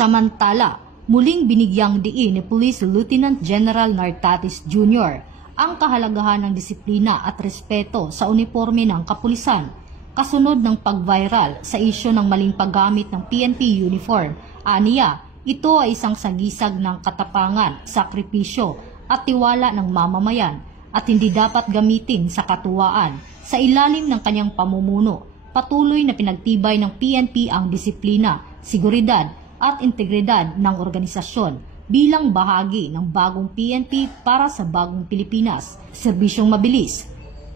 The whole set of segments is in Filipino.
Samantala, muling binigyang diin ni Police Lieutenant General Nartatis Jr. ang kahalagahan ng disiplina at respeto sa uniforme ng kapulisan, kasunod ng pag-viral sa isyu ng maling paggamit ng PNP uniform. Aniya, ito ay isang sagisag ng katapangan, sakripisyo at tiwala ng mamamayan at hindi dapat gamitin sa katuwaan. Sa ilalim ng kanyang pamumuno, patuloy na pinagtibay ng PNP ang disiplina, seguridad at integridad ng organisasyon bilang bahagi ng bagong PNP para sa bagong Pilipinas, serbisyong mabilis,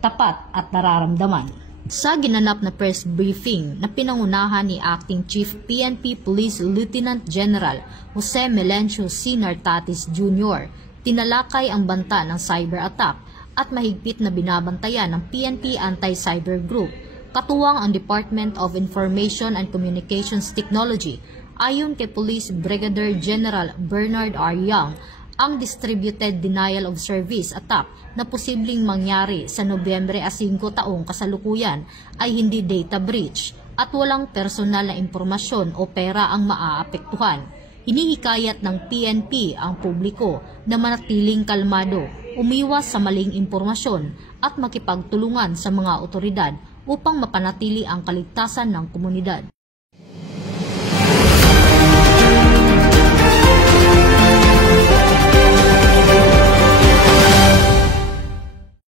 tapat at nararamdaman. Sa ginanap na press briefing na pinangunahan ni Acting Chief PNP Police Lieutenant General Jose Melencio C. Nartatis Jr., tinalakay ang banta ng cyber attack at mahigpit na binabantayan ng PNP Anti-Cyber Group, katuwang ang Department of Information and Communications Technology. Ayon kay Police Brigadier General Bernard R. Young, ang distributed denial of service attack na posibleng mangyari sa Nobyembre 5 taong kasalukuyan ay hindi data breach at walang personal na impormasyon o pera ang maaapektuhan. Hinihikayat ng PNP ang publiko na manatiling kalmado, umiwas sa maling impormasyon at makipagtulungan sa mga otoridad upang mapanatili ang kaligtasan ng komunidad.